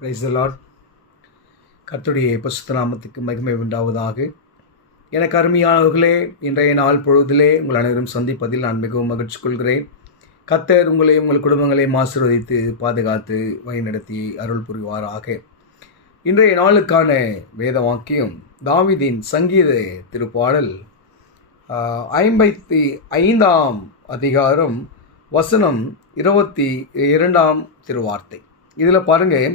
Praise the Lord. கர்த்தருடைய பரிசுத்த நாமத்துக்கு மகிமை உண்டாவதாக. எனக்கு அருமையானவர்களே, இன்றைய நாள் பொழுதிலே உங்கள் அனைவரும் சந்திப்பதில் நான் மிகவும் மகிழ்ச்சி கொள்கிறேன். கர்த்தர் உங்களையும் உங்கள் குடும்பங்களையும் ஆசீர்வதித்து பாதுகாத்து வழிநடத்தி அருள் புரிவாராக. இன்றைய நாளுக்கான வேத வாக்கியம் தாவீதின் சங்கீத திருப்பாடல் 55ஆம் அதிகாரம் வசனம் 22ஆம் திருவார்த்தை. இதில் பாருங்கள்,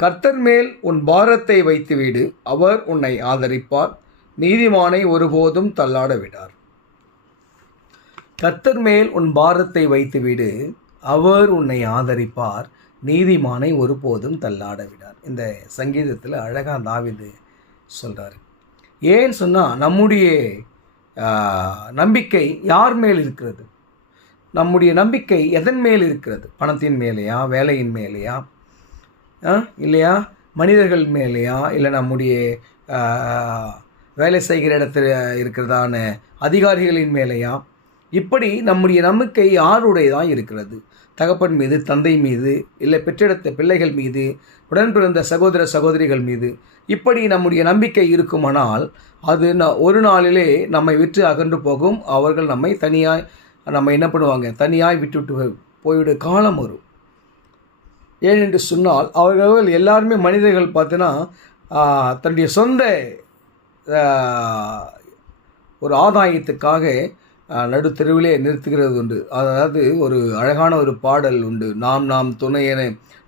கர்த்தர் மேல் உன் பாரத்தை வைத்துவிடு, அவர் உன்னை ஆதரிப்பார், நீதிமானை ஒருபோதும் தள்ளாட விடார். கர்த்தர் மேல் உன் பாரத்தை வைத்துவிடு, அவர் உன்னை ஆதரிப்பார், நீதிமானை ஒருபோதும் தள்ளாட விடார். இந்த சங்கீதத்தில் அழகாக தாவீது சொல்கிறார். ஏன்னு சொன்னால், நம்முடைய நம்பிக்கை யார் மேல் இருக்கிறது? நம்முடைய நம்பிக்கை எதன் மேல் இருக்கிறது? பணத்தின் மேலேயா, வேலையின் மேலேயா, இல்லையா மனிதர்கள் மேலேயா, இல்லை நம்முடைய வேலை செய்கிற இடத்துல இருக்கிறதான அதிகாரிகளின் மேலேயா? இப்படி நம்முடைய நம்பிக்கை யாருடையதான் இருக்கிறது? தகப்பன் மீது, தந்தை மீது, இல்லை பெற்றெடுத்த பிள்ளைகள் மீது, உடன் பிறந்த சகோதர சகோதரிகள் மீது இப்படி நம்முடைய நம்பிக்கை இருக்குமானால் அது ஒரு நாளிலே நம்மை விட்டு அகன்று போகும். அவர்கள் நம்மை நம்ம என்ன பண்ணுவாங்க, தனியாய் விட்டுவிட்டு போய்விட காலம் வரும். ஏனென்று சொன்னால் அவர்கள் எல்லாருமே மனிதர்கள் பார்த்தீங்கன்னா தன்னுடைய சொந்த ஒரு ஆதாயத்துக்காக நடுத்தெருவிலே நிறுத்துகிறது உண்டு. அதாவது ஒரு அழகான ஒரு பாடல் உண்டு. நாம் துணையென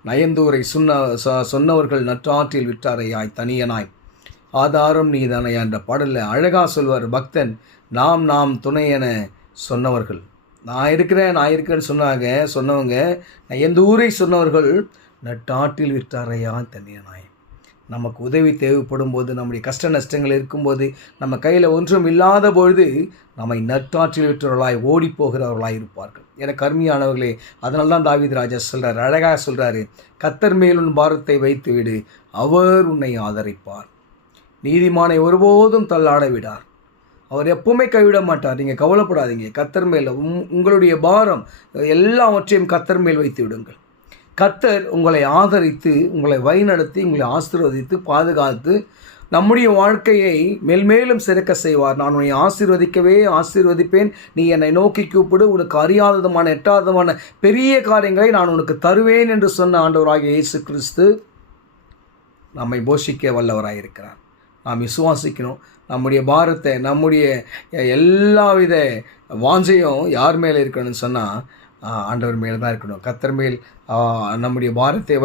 நயந்தூரை சொன்னவர்கள் நற்றாற்றில் விட்டாரையாய் தனியனாய் ஆதாரம் நீதானையா என்ற பாடலில் அழகாக சொல்வார் பக்தன். நாம் துணையென சொன்னவர்கள், நான் இருக்கிறேன்னு சொன்னவங்க எந்த ஊரை சொன்னவர்கள் நட்டாற்றில் விட்டாரையா தனியனாய். நமக்கு உதவி தேவைப்படும் போது, நம்முடைய கஷ்ட நஷ்டங்கள் இருக்கும்போது, நம்ம கையில் ஒன்றும் இல்லாத பொழுது நம்மை நட்டாற்றில் விட்டவர்களாய் ஓடி போகிறவர்களாய் இருப்பார்கள். எனக்கு அருமையானவர்களே, அதனால தான் தாவீது ராஜா சொல்கிறார், அழகாக சொல்கிறாரு, கர்த்தர் மேல் உன் பாரத்தை வைத்து விடு, அவர் உன்னை ஆதரிப்பார், நீதிமானை ஒருபோதும் தள்ளாட விடார், அவர் எப்பவுமே கைவிட மாட்டார். நீங்கள் கவலைப்படாதீங்க. கர்த்தர் மேல் உங்களுடைய பாரம் எல்லாவற்றையும் கர்த்தர் மேல் வைத்து விடுங்கள். கர்த்தர் உங்களை ஆதரித்து, உங்களை வழிநடத்தி, உங்களை ஆசீர்வதித்து பாதுகாத்து நம்முடைய வாழ்க்கையை மேல்மேலும் சிறக்க செய்வார். நான் உன்னை ஆசீர்வதிப்பேன், நீ என்னை நோக்கி கூப்பிடு, உனக்கு அறியாததுமான எட்டாததுமான பெரிய காரியங்களை நான் உனக்கு தருவேன் என்று சொன்ன ஆண்டவராகிய இயேசு கிறிஸ்து நம்மை போஷிக்க வல்லவராயிருக்கிறார். நாம் விசுவாசிக்கணும். நம்முடைய பாரத்தை, நம்முடைய எல்லாவித வாஞ்சையும் யார் மேலே இருக்கணும்னு சொன்னால் ஆண்டவர் மேலே தான் இருக்கணும். கர்த்தர் மேல் நம்முடைய பாரத்தை